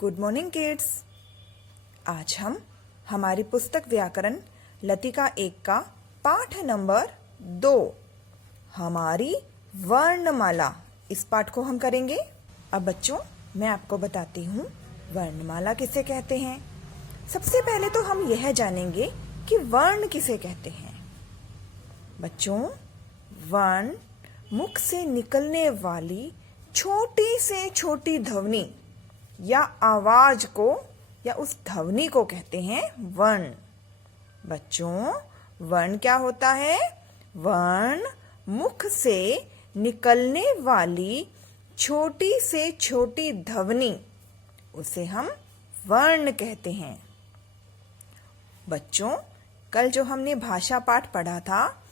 Good morning kids. आज हम हमारी पुस्तक व्याकरण लतिका 1 का पाठ नंबर 2 हमारी वर्णमाला, इस पाठ को हम करेंगे। अब बच्चों, मैं आपको बताती हूँ वर्णमाला किसे कहते हैं। सबसे पहले तो हम यह जानेंगे कि वर्ण किसे कहते हैं। बच्चों, वर्ण मुख से निकलने वाली छोटी से छोटी ध्वनि या आवाज को या उस ध्वनि को कहते हैं वर्ण। बच्चों, वर्ण क्या होता है? वर्ण मुख से निकलने वाली छोटी से छोटी ध्वनि, उसे हम वर्ण कहते हैं। बच्चों, कल जो हमने भाषा पाठ पढ़ा था,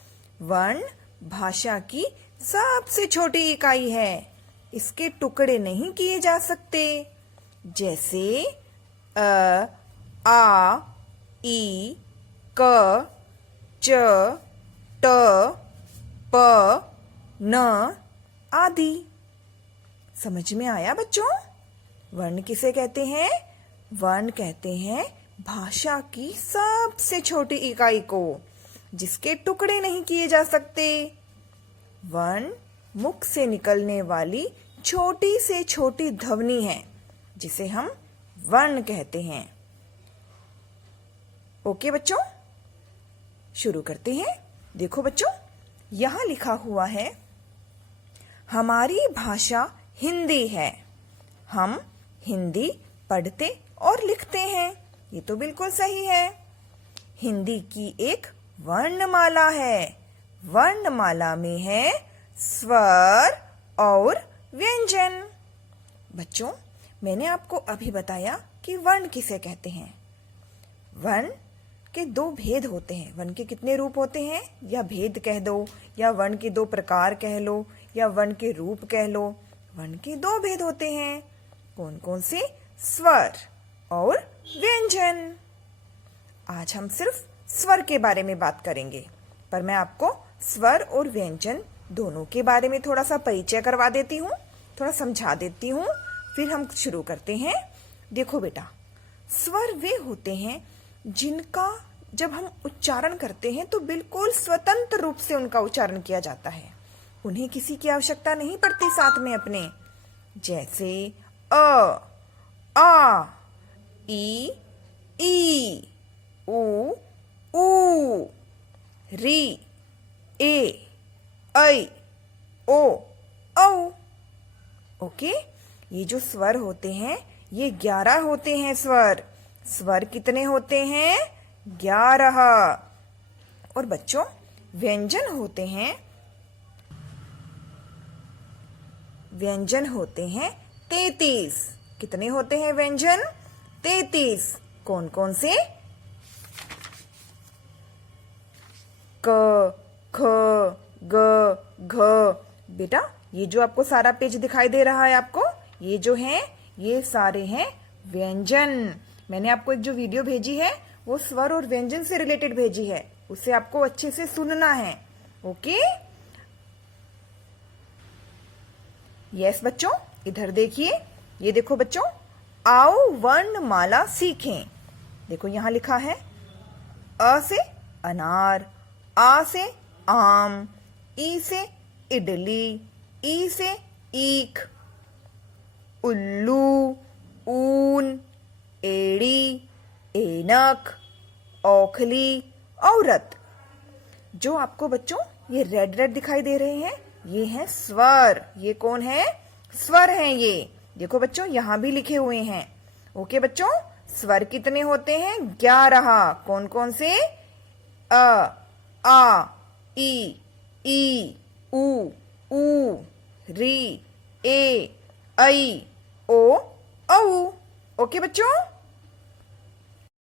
वर्ण भाषा की सबसे छोटी इकाई है। इसके टुकड़े नहीं किए जा सकते। जैसे अ, आ, ई, क, च, ट, प, न आदि। समझ में आया बच्चों? वर्ण किसे कहते हैं? वर्ण कहते हैं भाषा की सबसे छोटी इकाई को, जिसके टुकड़े नहीं किए जा सकते। वर्ण मुख से निकलने वाली छोटी से छोटी ध्वनि है, जिसे हम वर्ण कहते हैं। ओके बच्चों, शुरू करते हैं। देखो बच्चों, यहां लिखा हुआ है हमारी भाषा हिंदी है। हम हिंदी पढ़ते और लिखते हैं। ये तो बिल्कुल सही है। हिंदी की एक वर्णमाला है। वर्णमाला में है स्वर और व्यंजन। बच्चों, मैंने आपको अभी बताया कि वर्ण किसे कहते हैं। वर्ण के दो भेद होते हैं। वर्ण के कितने रूप होते हैं, या भेद कह दो, या वर्ण के दो प्रकार कह लो, या वर्ण के रूप कह लो। वर्ण के दो भेद होते हैं। कौन कौन से? स्वर और व्यंजन। आज हम सिर्फ स्वर के बारे में बात करेंगे, पर मैं आपको स्वर और व्यंजन दोनों के बारे में थोड़ा सा परिचय करवा देती हूँ, थोड़ा समझा देती हूँ, फिर हम शुरू करते हैं। देखो बेटा, स्वर वे होते हैं जिनका जब हम उच्चारण करते हैं तो बिल्कुल स्वतंत्र रूप से उनका उच्चारण किया जाता है। उन्हें किसी की आवश्यकता नहीं पड़ती साथ में अपने। जैसे अ, आ, ई, उ, ऊ, री, ए, ऐ, ओ, औ। ओके, ये जो स्वर होते हैं, ये 11 होते हैं स्वर। स्वर कितने होते हैं? 11। और बच्चों, व्यंजन होते हैं 33। कितने होते हैं व्यंजन? 33। कौन कौन से? क, ख, ग, घ। बेटा, ये जो आपको सारा पेज दिखाई दे रहा है, आपको ये जो है, ये सारे हैं व्यंजन। मैंने आपको एक जो वीडियो भेजी है, वो स्वर और व्यंजन से रिलेटेड भेजी है। उसे आपको अच्छे से सुनना है। ओके? यस बच्चों, इधर देखिए। ये देखो बच्चों, आओ वर्णमाला सीखें। देखो यहां लिखा है अ से अनार, आ से आम, ई से इडली, ई से ईख, उल्लू, ऊन, एड़ी, ऐनक, औखली, औरत। जो आपको बच्चों ये रेड रेड दिखाई दे रहे हैं, ये हैं स्वर। ये कौन है? स्वर हैं ये। देखो बच्चों, यहां भी लिखे हुए हैं। ओके बच्चों, स्वर कितने होते हैं? 11। कौन कौन से? अ, आ, ई, उ, री, ए, ऐ, ओ, औ। ओके बच्चों?